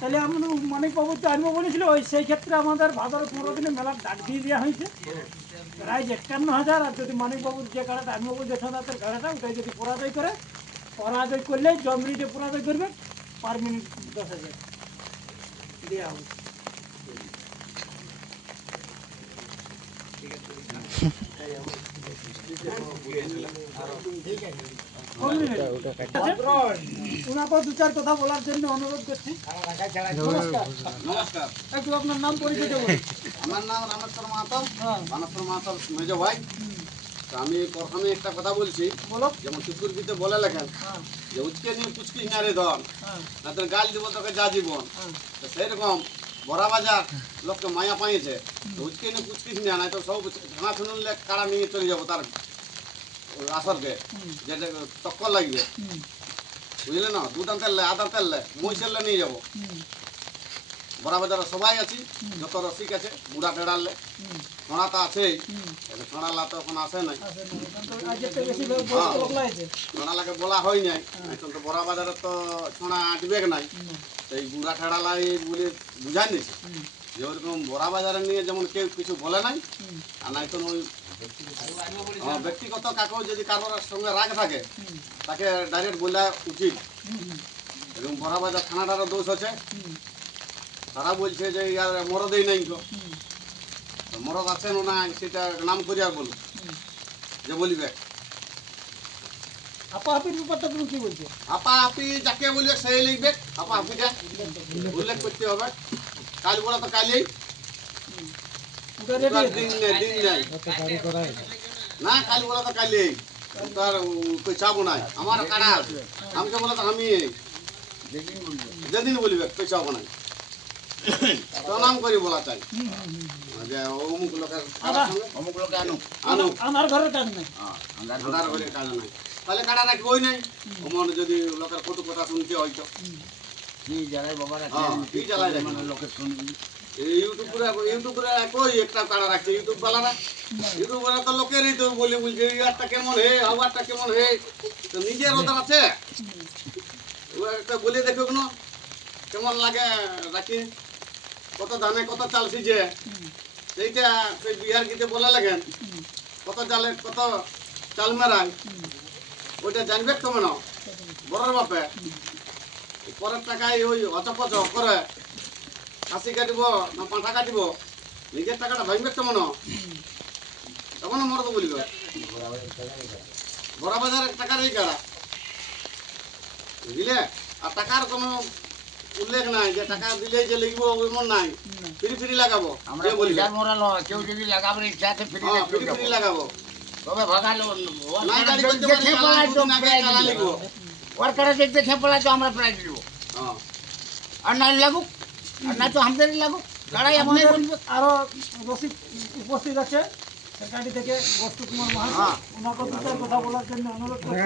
তাহলে আমরা মানিকবাবু জানবো বলেছিল ওই সেই ক্ষেত্রে আমাদের ভাদর 15 দিনে মেলার ডাক দিয়ে দেওয়া হয়েছে প্রায় 51,000। আর যদি মানিকবাবুর যে গাড়াটা আনবাবু জেঠনাথের গাড়াটা ওটাই যদি পরাজয় করে, পরাজয় করলে জমিতে পরাজয় করবে পার মিনিট 10,000 দেওয়া হবে। ওনাকে দু চার কথা বলার জন্য অনুরোধ করছি। নমস্কার, একটু আপনার নাম পরিচয় দেবো। আমার নাম রামেশ্বর মাহাতো, রামেশ্বর মাহাতোর মেজ ভাই। তো আমি প্রথমে একটা কথা বলছি, বলো। যেমন চতুর্দিতে বলে লেখেন যে উচকে নিয়ে পুচকিস না রে ধন, না তোর গাল দিব তোকে যা জীবন। তো সেইরকম বড়া বাজার লোককে মায়া পাইছে, উচকে নিয়ে পুচকিস না, নাই তো সব ভাঙা শুনলে কাড়া নিয়ে চলে যাবো তার আসরকে, যেটা টক্কর লাগবে, বুঝলে না? দুধান তেললে আধার তেললে মই সেললে নিয়ে যাবো। বড়া বাজারে সবাই আছি, যত রসিক আছে, বুড়া টেড়ালে ছড়া তো আছেই, ছড়ালা তো এখন আসে নাই, ছড়ালাকে বলা হয় নাই। এখন তো বড়া বাজারে তো ছড়া আসবে নাই, সেই বুড়া ঠেড়ালাই বলে বুঝাই নিছে যে ওরকম বড়া বাজারে নিয়ে যেমন কেউ কিছু বলে নাই। আর নাই তো ওই ব্যক্তিগত কাকেও যদি কারোর সঙ্গে রাগ থাকে তাকে ডাইরেক্ট বলা উচিত। এবং বড়া বাজার থানাটারও দোষ আছে, তারা বলছে যে ইয়ার মরদেই নাই, তো মরদ আছেন না সেটা নাম করিয়া বল যে বলিবে। আপাহাপির ব্যাপারটা তুমি কি বলছো? আপা আপি যাকে বলবে সেই লিখবে, আপা আপিটা উল্লেখ করতে হবে। কাল বলা তো কালই, দিন নাই না, কাল বলা তো কালই, তার কই চাবো নাই। আমার কাড়া আছে, আমাকে বলে তো আমি যেদিন বলিবে কই চাবো নাই, তো নাম করি বলা চাই যে অমুক লোকের অমুক লোকে আনু আনু আমার ঘরের কাজ নাই, আধার ঘরের কাজ নাই, তাহলে কাড়া রাখবই নাই। ওমন যদি লোকের কটু কথা শুনতে হয়তো কি জ্বালায় বাবা রাখে, কি জ্বালায় রাখে লোকে শুনবি। ইউটিউবরা কই একটা কাড়া রাখছে, ইউটিউবরা তো লোকেরই তো বলে বলছে ইয়ারটা কেমন হে, আবারটা কেমন হে, তো নিজের ওদের আছে ও একটা বলে দেখুক না কেমন লাগে রাখি, কত ধানে কত চাল সিজে, সেইটা সেই বিহার গীতে বলে লাগেন কত চালে কত চাল মেরাই, ওইটা জানবে কেমন বড়র বাপে। পরের টাকায় ওই অচপচ করে খাসি কাটিব না পাঁঠা কাটিব, নিজের টাকাটা ভাঙবে কেমন, তখন মরদ বলিব বড় বাজারের টাকার এই কাড়া বুঝলে। আর টাকার কোনো উল্লেখ নাই যে টাকা দিলে যে লিখবো এমন নাই, ফ্রি ফ্রি লাগাবো। আমরা বলি কেউ যদি লাগাবার ইচ্ছা আছে ফ্রি ফ্রি লাগাবো, তবে ভাগালো নাই গাড়ি বলতে দেখে পড়াই তো চালা লিখবো, ওর কাছে দেখে পড়াই তো আমরা প্রাইজ দিব। আর নাই লাগুক, আর না তো আমাদেরই লাগুক, গাড়াই আমাদের আরো রসিক উপস্থিত আছে গাড়ি থেকে বস্তু কুমার মাহাতো, ওনাকে দু চার কথা বলার জন্য অনুরোধ করছি।